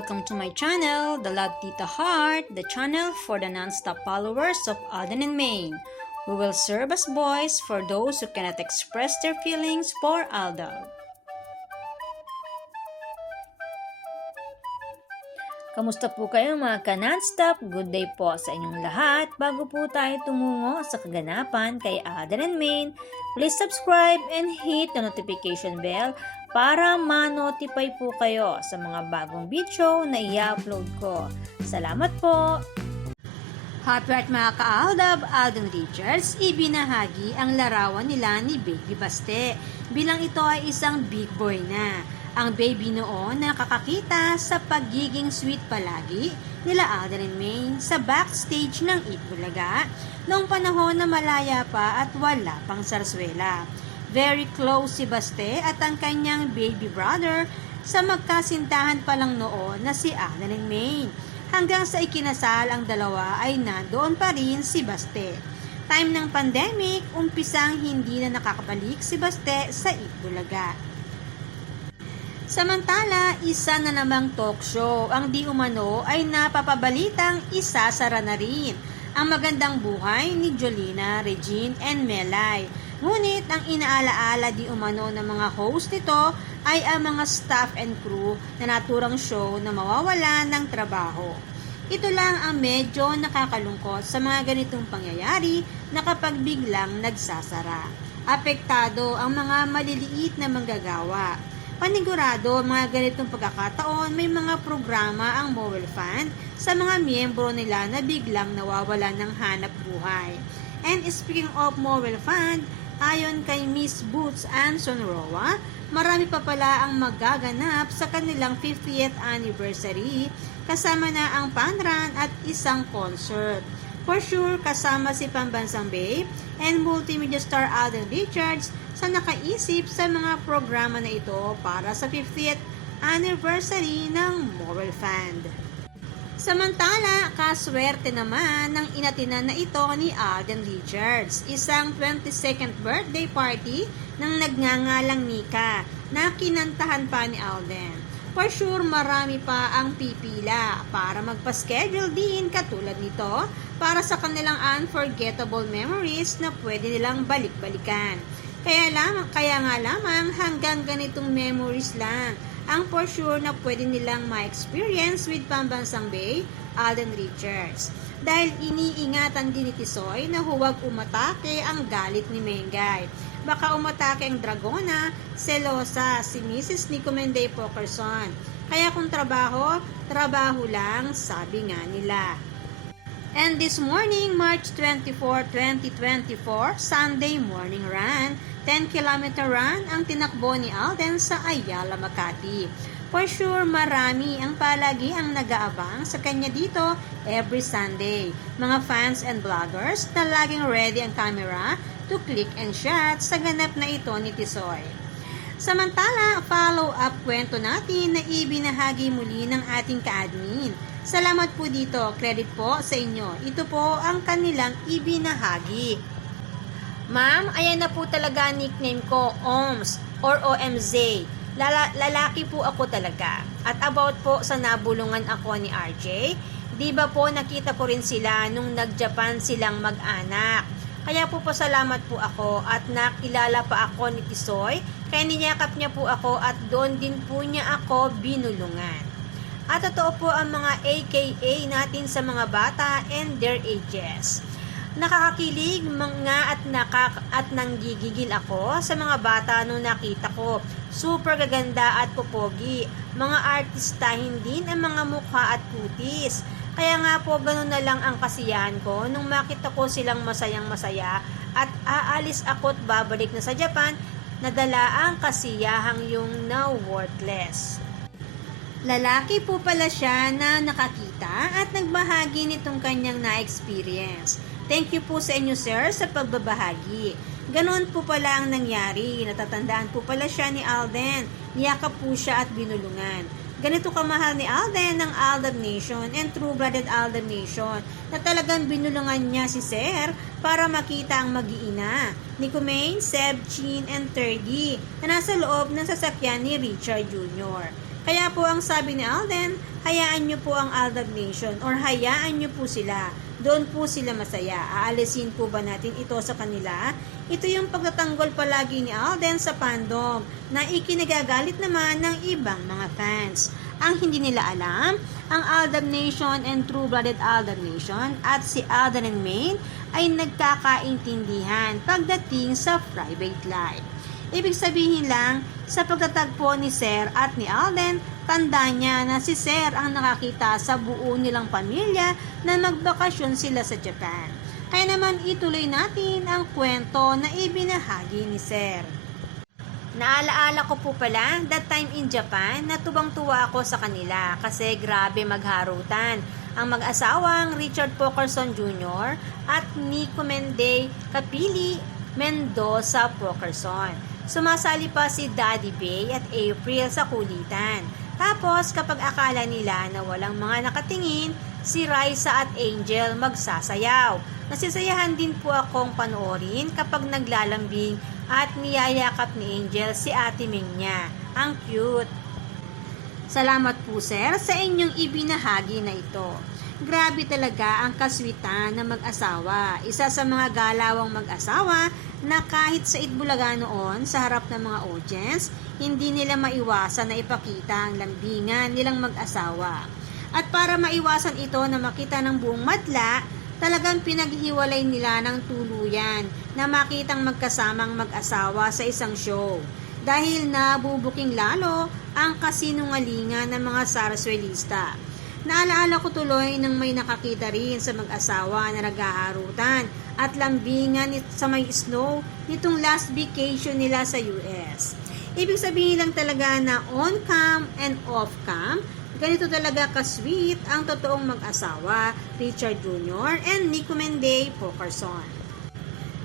welcome to my channel, The Love Tita Heart, the channel for the non-stop followers of Alden and Maine, who will serve as voice for those who cannot express their feelings for Aldab. Kamusta po kayo mga ka-non-stop? Good day po sa inyong lahat. Bago po tayo tumungo sa kaganapan kay Alden and Maine, please subscribe and hit the notification bell para ma-notify po kayo sa mga bagong video na i-upload ko. Salamat po! Happy Heart mga ka-Aldab, Alden Richards, ibinahagi ang larawan nila ni Baby Baste bilang ito ay isang big boy na. Ang baby noon nakakakita sa pagiging sweet palagi nila Alden and Maine sa backstage ng Itbulaga noong panahon na malaya pa at wala pang sarswela. Very close si Baste at ang kanyang baby brother sa magkasintahan pa lang noon na si Alden and Maine. Hanggang sa ikinasal ang dalawa ay nandoon pa rin si Baste. Time ng pandemic, umpisang hindi na nakakabalik si Baste sa Itbulaga. Samantala, isa na namang talk show ang di umano ay napapabalitang isasara na rin ang magandang buhay ni Jolina, Regine, and Melay. Ngunit ang inaalaala di umano ng mga host nito ay ang mga staff and crew na naturang show na mawawala ng trabaho. Ito lang ang medyo nakakalungkot sa mga ganitong pangyayari na kapag biglang nagsasara. Apektado ang mga maliliit na manggagawa. Panigurado, mga ganitong pagkakataon, may mga programa ang Mobile Fund sa mga miyembro nila na biglang nawawala ng hanap buhay. And speaking of Mobile Fund, ayon kay Miss Boots Anson Roa, marami pa pala ang magaganap sa kanilang 50th anniversary, kasama na ang panran at isang concert. For sure, kasama si Pambansang Babe and multimedia star Alden Richards sa nakaisip sa mga programa na ito para sa 50th anniversary ng Mobile Fund. Samantala, kaswerte naman ng inatinan na ito ni Alden Richards, isang 22nd birthday party ng nagngangalang Nika na kinantahan pa ni Alden. For sure, marami pa ang pipila para magpa-schedule din katulad nito para sa kanilang unforgettable memories na pwede nilang balik-balikan. Kaya nga lamang hanggang ganitong memories lang ang for sure na pwede nilang ma-experience with Pambansang Bay, Alden Richards. Dahil iniingatan din ni Tisoy na huwag umatake ang galit ni Mengay. Baka umatake ang Dragona, selosa si Mrs. Nico Menday Pokerson. Kaya kung trabaho, trabaho lang, sabi nga nila. And this morning, March 24, 2024, Sunday morning run, 10-kilometer run ang tinakbo ni Alden sa Ayala, Makati. For sure, marami ang palagi ang nag-aabang sa kanya dito every Sunday. Mga fans and vloggers na laging ready ang camera to click and shot sa ganap na ito ni Tisoy. Samantala, follow-up kwento natin na ibinahagi muli ng ating ka-admin. Salamat po dito, credit po sa inyo. Ito po ang kanilang ibinahagi. Ma'am, ayan na po talaga nickname ko, OMS or OMZ. Lalaki po ako talaga. At about po sa nabulungan ako ni RJ, di ba po nakita ko rin sila nung nag-Japan silang mag-anak. Kaya po pasalamat po ako at nakilala pa ako ni Tisoy, kaya niyakap niya po ako at doon din po niya ako binulungan. At totoo po ang mga AKA natin sa mga bata and their ages. Nakakakilig mga at nanggigigil ako sa mga bata nung nakita ko. Super gaganda at popogi. Mga artista hindi ang mga mukha at kutis. Kaya nga po ganun na lang ang kasiyahan ko nung makita ko silang masayang masaya at aalis ako at babalik na sa Japan, nadala ang kasiyahang yung now worthless. Lalaki po pala siya na nakakita at nagbahagi nitong kanyang na-experience. Thank you po sa inyo sir sa pagbabahagi. Ganon po pala ang nangyari. Natatandaan po pala siya ni Alden. Niyakap po siya at binulungan. Ganito kamahal ni Alden ng Aldab Nation and true-blooded Aldab Nation na talagang binulungan niya si Sir para makita ang mag-iina ni Kumain, Seb, Chin, and Terdy na nasa loob ng sasakyan ni Richard Jr. Kaya po ang sabi ni Alden, hayaan nyo po ang Aldab Nation or hayaan nyo po sila. Doon po sila masaya. Aalisin po ba natin ito sa kanila? Ito yung pagtatanggol palagi ni Alden sa fandom na ikinagagalit naman ng ibang mga fans. Ang hindi nila alam, ang Aldab Nation and True-Blooded Aldab Nation at si Alden and Maine ay nagkakaintindihan pagdating sa private life. Ibig sabihin lang, sa pagtatagpo ni Sir at ni Alden, tanda niya na si Sir ang nakakita sa buo nilang pamilya na magbakasyon sila sa Japan. Kaya naman ituloy natin ang kwento na ibinahagi ni Sir. Naalaala ko po pala, that time in Japan, natubang-tuwa ako sa kanila kasi grabe magharutan. Ang mag-asawang Richard Pokerson Jr. at Nico Mende Kapili Mendoza Pokerson. Sumasali pa si Daddy Bay at April sa kulitan. Tapos kapag akala nila na walang mga nakatingin, si Raisa at Angel magsasayaw. Nasisayahan din po akong panoorin kapag naglalambing at niyayakap ni Angel si Ate Ming niya. Ang cute! Salamat po sir sa inyong ibinahagi na ito. Grabe talaga ang kaswitan ng mag-asawa. Isa sa mga galawang mag-asawa na kahit sa Itbulaga noon sa harap ng mga audience, hindi nila maiwasan na ipakita ang lambingan nilang mag-asawa. At para maiwasan ito na makita ng buong madla, talagang pinaghiwalay nila ng tuluyan na makitang magkasamang mag-asawa sa isang show. Dahil nabubuking lalo ang kasinungalingan ng mga Sarsuelista. Naalaala ko tuloy nang may nakakita rin sa mag-asawa na naghaharutan at lambingan sa may snow nitong last vacation nila sa US. Ibig sabihin lang talaga na on-cam and off-cam, ganito talaga ka-sweet ang totoong mag-asawa, Richard Jr. and Nico Mende Pokerson.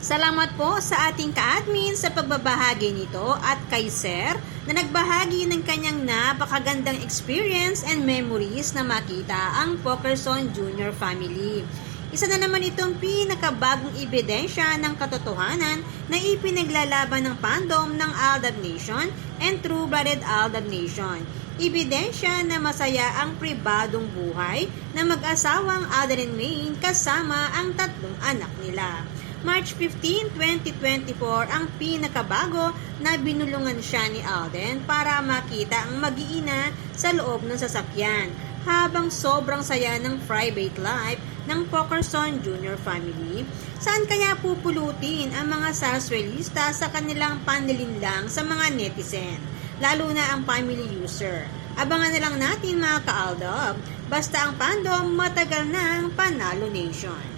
Salamat po sa ating ka-admin sa pagbabahagi nito at kay Sir na nagbahagi ng kanyang napakagandang experience and memories na makita ang Pokerson Jr. family. Isa na naman itong pinakabagong ebidensya ng katotohanan na ipinaglalaban ng fandom ng Aldab Nation and True-Blooded Aldab Nation. Ebidensya na masaya ang pribadong buhay na mag-asawang Alden and Maine kasama ang tatlong anak nila. March 15, 2024 ang pinakabago na binulungan siya ni Alden para makita ang mag-iina sa loob ng sasakyan habang sobrang saya ng private life ng Pokerson Jr. family. Saan kaya pupulutin ang mga Sarsuelista sa kanilang panlilinlang sa mga netizen, lalo na ang family user? Abangan na lang natin mga ka-Aldab, basta ang fandom matagal na ang Panalo Nation.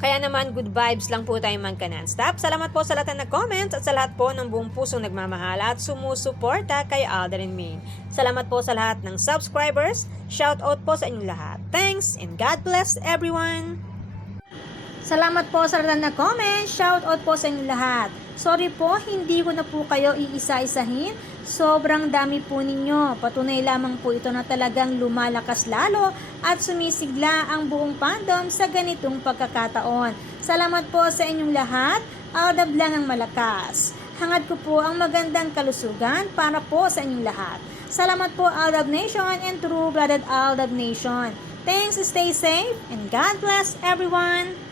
Kaya naman, good vibes lang po tayo magka-non-stop. Salamat po sa lahat na nag-comments at sa lahat po ng buong pusong nagmamahal at sumusuporta kay Alden and Maine. Salamat po sa lahat ng subscribers. Shout out po sa inyong lahat. Thanks and God bless everyone! Salamat po sa lahat na comment. Shout out po sa inyong lahat. Sorry po, hindi ko na po kayo iisa-isahin. Sobrang dami po ninyo. Patunay lamang po ito na talagang lumalakas lalo at sumisigla ang buong fandom sa ganitong pagkakataon. Salamat po sa inyong lahat. Aldab lang ang malakas. Hangad ko po ang magandang kalusugan para po sa inyong lahat. Salamat po Aldab Nation and True-Blooded Aldab Nation. Thanks, stay safe, and God bless everyone!